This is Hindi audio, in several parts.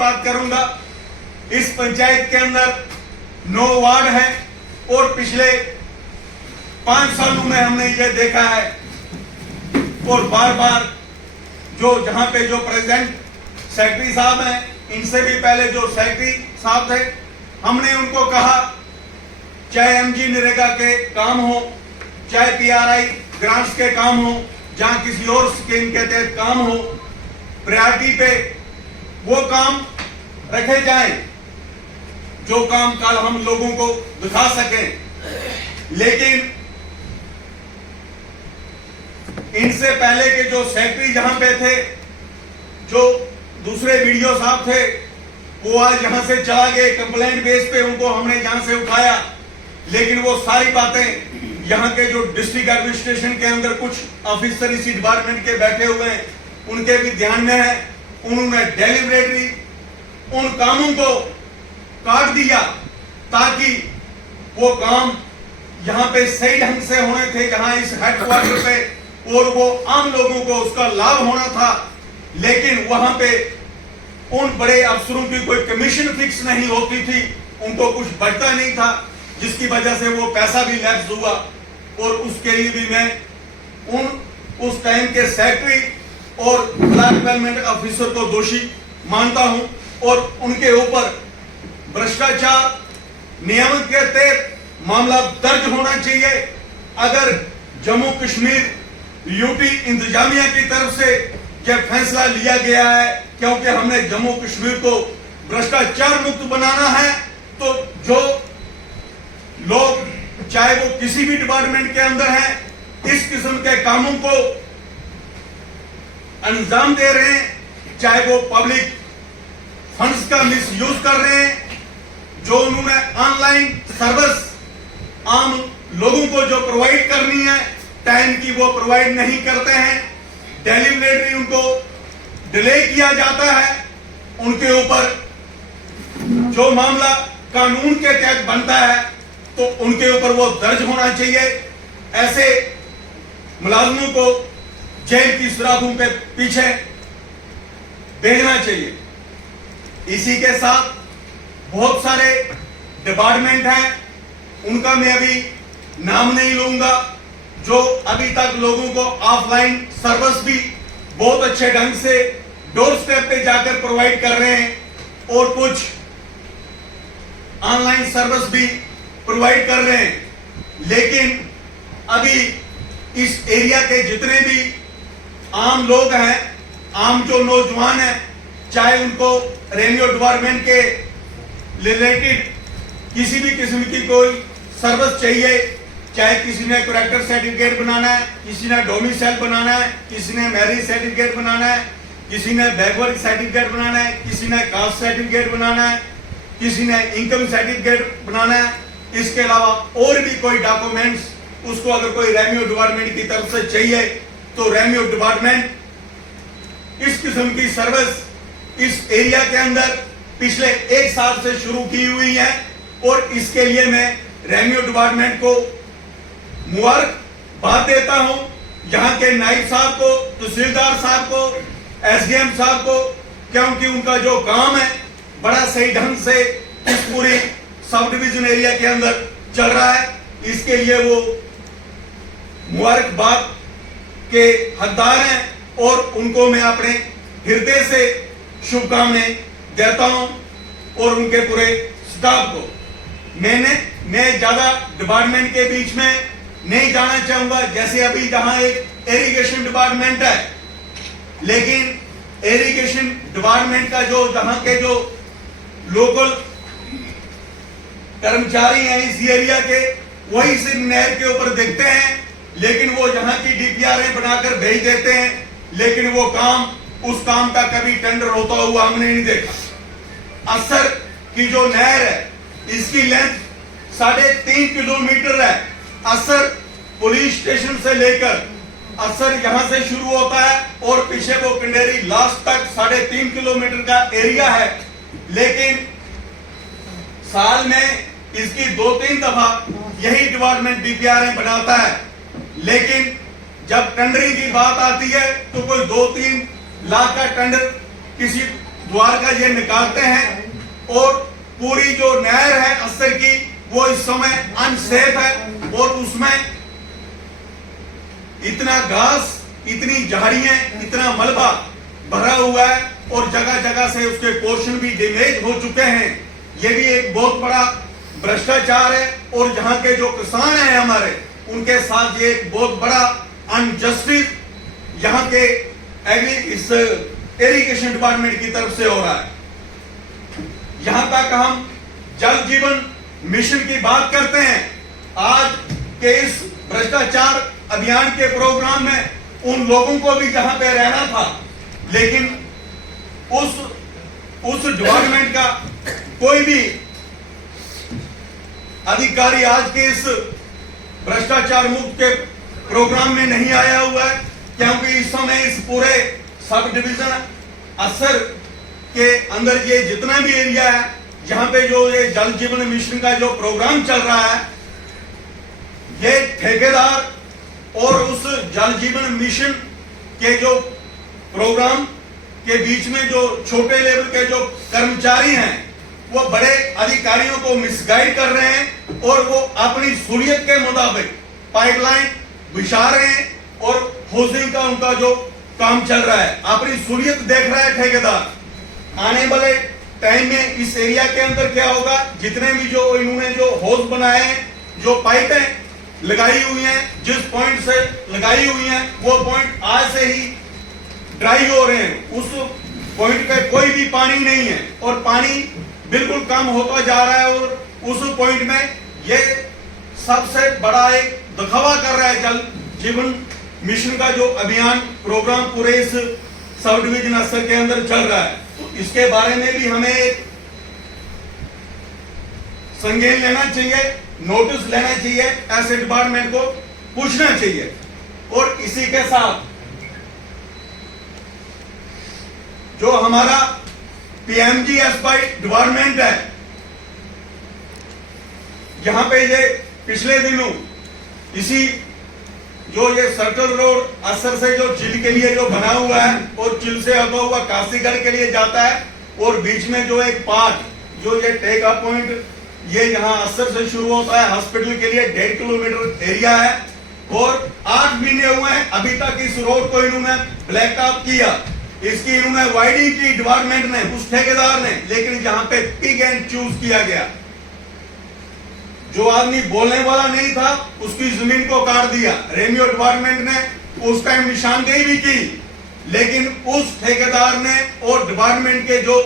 बात करूंगा। इस पंचायत के अंदर 9 वार्ड है और पिछले 5 सालों में हमने ये देखा है और बार बार जो जहां पे जो प्रेसिडेंट सेक्रेटरी साहब हैं, इनसे भी पहले जो सेक्रेटरी साहब थे, हमने उनको कहा चाहे एमजी नरेगा के काम हो, चाहे पीआरआई ग्रांट्स के काम हो, जहां किसी और स्कीम के तहत काम हो, प्रायोरिटी पे वो काम रखे जाएं जो काम कल हम लोगों को दिखा सकें। लेकिन इनसे पहले के जो सेक्रेटरी जहां पे थे, जो दूसरे वीडियो साहब थे, वो आज यहां से चला गए। कंप्लेंट बेस पे उनको हमने यहां से उठाया, लेकिन वो सारी बातें यहाँ के जो डिस्ट्रिक्ट एडमिनिस्ट्रेशन के अंदर कुछ ऑफिसर इसी डिपार्टमेंट के बैठे हुए हैं, उनके भी ध्यान में है। उन्होंने डेलिबरेटली उन कामों को काट दिया ताकि वो काम यहाँ पे सही ढंग से होने थे, जहां इस हेडक्वार्टर पे, और वो आम लोगों को उसका लाभ होना था। लेकिन वहां पे उन बड़े अफसरों की कोई कमीशन फिक्स नहीं होती थी, उनको कुछ बचता नहीं था, जिसकी वजह से वो पैसा भी लैप्स हुआ। और उसके लिए भी मैं उस टाइम के सेक्रेटरी और ब्लॉक डेवलपमेंट ऑफिसर को दोषी मानता हूं और उनके ऊपर भ्रष्टाचार नियम के तहत मामला दर्ज होना चाहिए। अगर जम्मू कश्मीर यूटी इंतजामिया की तरफ से यह फैसला लिया गया है क्योंकि हमने जम्मू कश्मीर को भ्रष्टाचार मुक्त बनाना है, तो जो लोग चाहे वो किसी भी डिपार्टमेंट के अंदर हैं, इस किस्म के कामों को अंजाम दे रहे हैं, चाहे वो पब्लिक फंड्स का मिसयूज कर रहे हैं, जो उन्होंने ऑनलाइन सर्विस आम लोगों को जो प्रोवाइड करनी है टाइम की, वो प्रोवाइड नहीं करते हैं, डेलिबरेटली उनको डिले किया जाता है। उनके ऊपर जो मामला कानून के तहत बनता है तो उनके ऊपर वो दर्ज होना चाहिए। ऐसे मुलाजमों को जेल की सुराखों के पीछे भेजना चाहिए। इसी के साथ बहुत सारे डिपार्टमेंट हैं, उनका मैं अभी नाम नहीं लूंगा, जो अभी तक लोगों को ऑफलाइन सर्विस भी बहुत अच्छे ढंग से डोर स्टेप पे जाकर प्रोवाइड कर रहे हैं और कुछ ऑनलाइन सर्विस भी प्रोवाइड कर रहे हैं। लेकिन अभी इस एरिया के जितने भी आम लोग हैं, आम जो नौजवान हैं, चाहे उनको रेवेन्यू डिपार्टमेंट के रिलेटेड किसी भी किस्म की कोई सर्विस चाहिए, चाहे किसी ने करेक्टर सर्टिफिकेट बनाना है, किसी ने डोमिसाइल बनाना है, किसी ने मैरिज सर्टिफिकेट बनाना है, किसी ने बैकवर्ड सर्टिफिकेट बनाना है, किसी ने कास्ट सर्टिफिकेट बनाना है, किसी ने इनकम सर्टिफिकेट बनाना है, इसके अलावा और भी कोई डॉक्यूमेंट्स उसको अगर कोई रेवेन्यू डिपार्टमेंट की तरफ से चाहिए तो रेवेन्यू डिपार्टमेंट इस किस्म की सर्विस इस एरिया के अंदर पिछले 1 साल से शुरू की हुई है। और इसके लिए मैं रेवेन्यू डिपार्टमेंट को मुबारकबाद देता हूं, यहाँ के नायब साहब को, तहसीलदार साहब को, एसडीएम साहब को, क्योंकि उनका जो काम है बड़ा सही ढंग से इस पूरे सब डिवीजन एरिया के अंदर चल रहा है। इसके लिए वो मुबारकबाद के हकदार हैं और उनको मैं अपने हृदय से शुभकामनाएं देता हूं और उनके पूरे स्टाफ को। मैं ज्यादा डिपार्टमेंट के बीच में नहीं जाना चाहूंगा। जैसे अभी जहां एक इरिगेशन डिपार्टमेंट है, लेकिन इरिगेशन डिपार्टमेंट का जो जहां के जो लोकल कर्मचारी हैं इस एरिया के, वही सिर्फ नहर के ऊपर देखते हैं, लेकिन वो जहां की डीपीआर बनाकर भेज देते हैं, लेकिन वो काम उस काम का कभी टेंडर होता हुआ हमने नहीं देखा। असर की जो नहर है इसकी लेंथ 3.5 किलोमीटर है। असर पुलिस स्टेशन से लेकर असर यहां से शुरू होता है और पीछे वो कंडेरी लास्ट तक 3.5 किलोमीटर का एरिया है। लेकिन साल में इसकी 2-3 दफा यही डिपार्टमेंट डीपीआर बनाता है, लेकिन जब टेंडरिंग की बात आती है तो कोई 2-3 लाख का टेंडर किसी द्वारका ये निकालते हैं और पूरी जो नहर है अस्सर की वो इस समय अनसेफ है और उसमें इतना घास, इतनी झाड़ियां, इतना मलबा भरा हुआ है और जगह जगह से उसके पोर्शन भी डैमेज हो चुके हैं। ये भी एक बहुत बड़ा भ्रष्टाचार है और जहां के जो किसान हैं हमारे, उनके साथ ये एक बहुत बड़ा अनजस्टिस यहाँ के इस इरिगेशन डिपार्टमेंट की तरफ से हो रहा है। यहां तक हम जल जीवन मिशन की बात करते हैं, आज के इस भ्रष्टाचार अभियान के प्रोग्राम में उन लोगों को भी जहां पे रहना था, लेकिन उस डिपार्टमेंट का कोई भी अधिकारी आज के इस भ्रष्टाचार मुक्त के प्रोग्राम में नहीं आया हुआ है, क्योंकि इस समय इस पूरे सब डिवीजन अस्सर के अंदर ये जितना भी एरिया है जहां पे जो ये जल जीवन मिशन का जो प्रोग्राम चल रहा है, ये ठेकेदार और उस जल जीवन मिशन के जो प्रोग्राम के बीच में जो छोटे लेवल के जो कर्मचारी हैं वो बड़े अधिकारियों को मिसगाइड कर रहे हैं और वो अपनी सूलियत के मुताबिक पाइपलाइन बिछा रहे हैं और हाउसिंग का उनका जो काम चल रहा है, अपनी सूलियत देख रहा है ठेकेदार। आने वाले टाइम में इस एरिया के अंदर क्या होगा, जितने भी जो इन्होंने जो हाउस बनाए हैं, जो पाइपें लगाई हुई हैं, जिस पॉइंट से लगाई हुई हैं वो पॉइंट आज से ही ड्राई हो रहे हैं, उस पॉइंट पे कोई भी पानी नहीं है और पानी बिल्कुल कम होता जा रहा है और उस पॉइंट में ये सबसे बड़ा एक दिखावा कर रहा है जल जीवन मिशन का जो अभियान प्रोग्राम पूरे इस सब डिवीजन अस्सर के अंदर चल रहा है। तो इसके बारे में भी हमें एक संज्ञान लेना चाहिए, नोटिस लेना चाहिए, ऐसे डिपार्टमेंट को पूछना चाहिए। और इसी के साथ जो हमारा पीएमजीएसवाई डिपार्टमेंट है, यहां पे ये पिछले दिनों इसी जो ये सर्कल रोड अस्सर से जो चिल के लिए जो बना हुआ है और चिल से होता हुआ काशीगढ़ के लिए जाता है और बीच में जो एक पार्ट जो ये टेक अप पॉइंट ये यहाँ अस्सर से शुरू होता है, हॉस्पिटल के लिए 1.5 किलोमीटर एरिया है और 8 महीने हुए हैं अभी तक इस रोड को इन्होंने ब्लैक टॉप किया। इसकी इन्होंने वाइडिंग की डिपार्टमेंट ने, उस ठेकेदार ने, लेकिन जहां पे पिक एंड चूज किया गया, जो आदमी बोलने वाला नहीं था उसकी जमीन को काट दिया। रेवेन्यू डिपार्टमेंट ने उस टाइम निशानदेही भी की, लेकिन उस ठेकेदार ने और डिपार्टमेंट के जो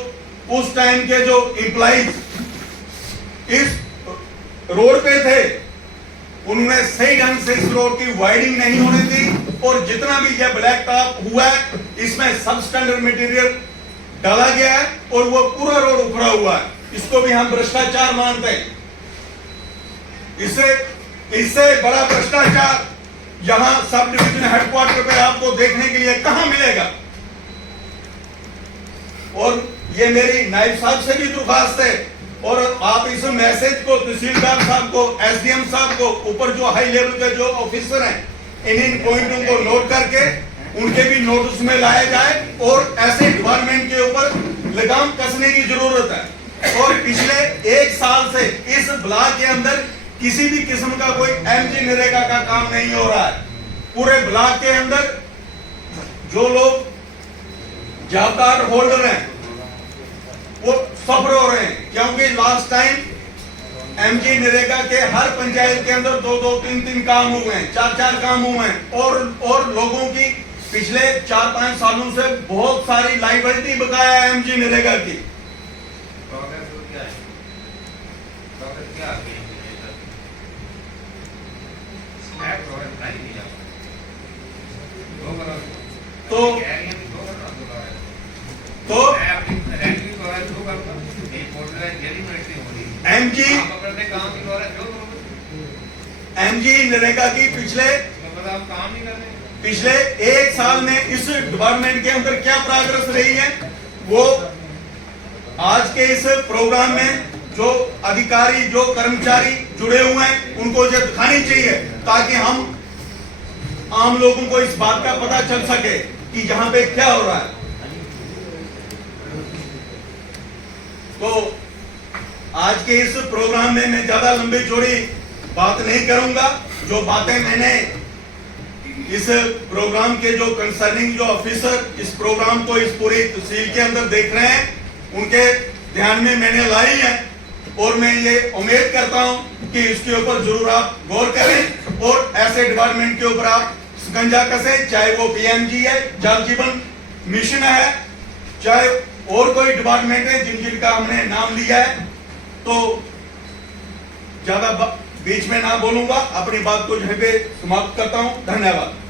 उस टाइम के जो एम्प्लॉइज इस रोड पे थे, उन्होंने सही ढंग से इस रोड की वाइडिंग नहीं होने दी और जितना भी यह ब्लैक टॉप हुआ है इसमें सब स्टैंडर्ड मटेरियल डाला गया है और वो पूरा रोड उखड़ा हुआ है। इसको भी हम भ्रष्टाचार मानते हैं। इससे बड़ा भ्रष्टाचार यहां सब डिवीजन हेडक्वार्टर पे आपको देखने के लिए कहां मिलेगा। और ये मेरी नायब साहब से भी दरख्वास्त है और आप इस मैसेज को तहसीलदार साहब को, एसडीएम साहब को, ऊपर जो हाई लेवल के जो ऑफिसर हैं, इन पॉइंटों को नोट करके उनके भी नोटिस में लाया जाए और ऐसे डिपार्टमेंट के ऊपर लगाम कसने की जरूरत है। और पिछले 1 साल से इस ब्लॉक के अंदर किसी भी किस्म का कोई एमजी नरेगा का काम नहीं हो रहा है। पूरे ब्लॉक के अंदर जो लोग जॉबदार होल्डर हैं वो सफर हो रहे हैं, क्योंकि लास्ट टाइम एमजी नरेगा के हर पंचायत के अंदर 2-2, 3-3 काम हुए हैं, 4-4 काम हुए हैं और लोगों की पिछले 4-5 सालों से बहुत सारी लाइबिलिटी बकाया है एमजी नरेगा की। तो एमजी नरेगा की पिछले 1 साल में इस डिपार्टमेंट के अंदर क्या प्रोग्रेस रही है, वो आज के इस प्रोग्राम में जो अधिकारी, जो कर्मचारी जुड़े हुए हैं, उनको ये दिखानी चाहिए ताकि हम आम लोगों को इस बात का पता चल सके कि यहाँ पे क्या हो रहा है। तो आज के इस प्रोग्राम में मैं ज्यादा लंबी चौड़ी बात नहीं करूंगा। जो बातें मैंने इस प्रोग्राम के जो कंसर्निंग जो ऑफिसर इस प्रोग्राम को इस पूरी तहसील के अंदर देख रहे हैं उनके ध्यान में मैंने लाई है, और मैं ये उम्मीद करता हूं कि इसके ऊपर जरूर आप गौर करें और ऐसे डिपार्टमेंट के ऊपर आप शिकंजा कसें, चाहे वो पीएमजी है, जल जीवन मिशन है, चाहे और कोई डिपार्टमेंट है जिनका हमने नाम लिया है। तो ज्यादा बीच में ना बोलूंगा, अपनी बात को यहीं पे समाप्त करता हूं। धन्यवाद।